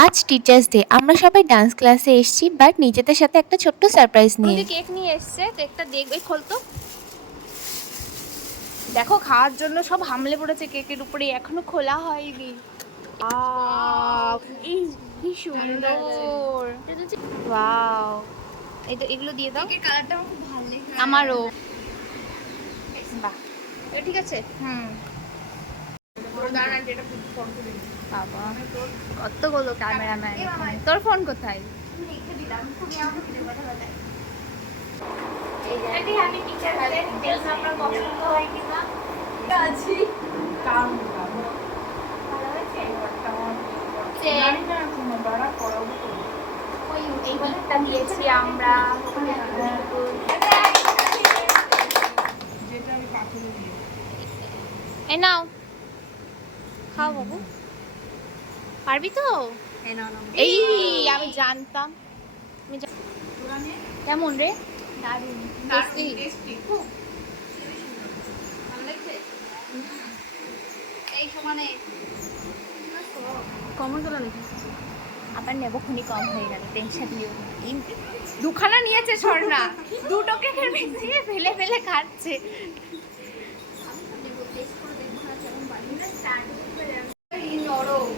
আজ teachers day, আমরা সবাই ডান্স ক্লাসে এসেছি, বাট নিজেদের সাথে একটা ছোট্ট সারপ্রাইজ নিয়ে। কেক নিয়ে এসছে, কেকটা দেখবে, খোলতো। দেখো খাওয়ার জন্য সব হামলে পড়েছে কেকের উপরে, এখনো খোলা হয়নি। কি সুন্দর! ওয়াও, এগুলো দিয়ে দাও। কালারটা আমার খুব ভালো লাগে। আমারও। বাহ, ঠিক আছে। বাবা কতগুলো ক্যামেরাম্যান। তোর ফোন কোথায়? লিখে দিলাম, তুমি আমাকে ভিডিও কথা বলে। আমরা পছন্দ হয় কিনা আছি কাম ভালো হয়েছে। ওই এই গিফটটা দিয়েছি আমরা। এই নাও, খাও বাবু, পারবি তো? এই আমি জানতাম। কেমন রে? দারুণ টেস্টি। খুব ভালো লাগছে। এই সমানে কমন গুলো নাকি আবার নেবো, খুনি কম হয়ে গেল, টেনশন নিও। দুখানা নিয়েছে স্বর্ণা, দুটো কেকের মিশিয়ে ফেলে ফেলে খাচ্ছে। আমি তো নেব, টেস্ট করে দেখবো না কেমন বানিয়ে স্টার্ট করে এই নরম।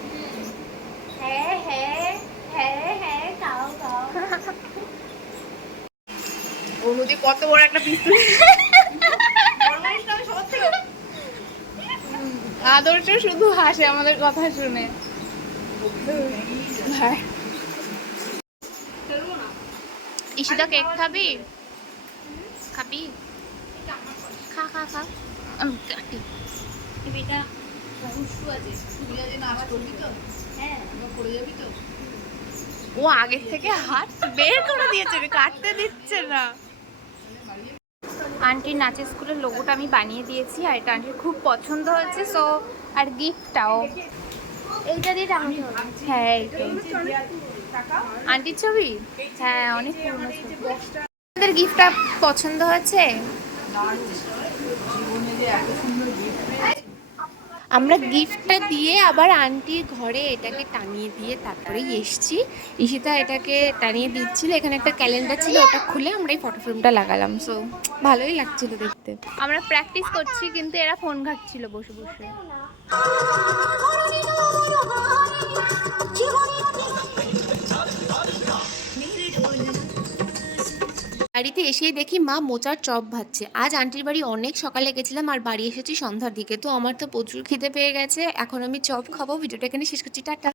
হ্যাঁ হ্যাঁ হ্যাঁ হ্যাঁ খাও খাও। অনুদি কত বড় একটা পিস্তল। আদর্শ শুধু হাসে আমাদের কথা শুনে। ঈশিতা কেক খাবি? খাবি? খা খা খা, আমি কাটি। এটা রহস্য আছে, তুই আজ নাচ করবি তো? হ্যাঁ, করে যাবি তো? ও আগের থেকে হাত বের করে দিয়েছে, কাটতে দিচ্ছে না। আন্টির নাচের স্কুলের লোগোটা আমি বানিয়ে দিয়েছি, আর এটা আন্টির খুব পছন্দ হয়েছে। সো আর গিফটটাও এইটা দিয়ে টাঙাতে হবে। হ্যাঁ, এইটাই আন্টির ছবি। হ্যাঁ, অনেক পুরনো ছবি। আপনাদের গিফটটা পছন্দ হয়েছে? আমরা গিফটটা দিয়ে আবার আন্টির ঘরে এটাকে টানিয়ে দিয়ে তারপরেই এসছি। ঈশিতা এটাকে টানিয়ে দিচ্ছিল, এখানে একটা ক্যালেন্ডার ছিল, ওটা খুলে আমরা এই ফটো ফ্রেমটা লাগালাম। সো ভালোই লাগছিল দেখতে। আমরা প্র্যাকটিস করছি, কিন্তু এরা ফোন ঘাটছিল বসে বসে। বাড়িতে এসেই দেখি মা মোচার চপ ভাজছে। আজ আন্টির বাড়ি অনেক সকালে গেছিলাম, আর বাড়ি এসেছি সন্ধ্যার দিকে। তো আমার তো প্রচুর খিদে পেয়ে গেছে, এখন আমি চপ খাবো। ভিডিওটা এখানে শেষ করছি, টাটা।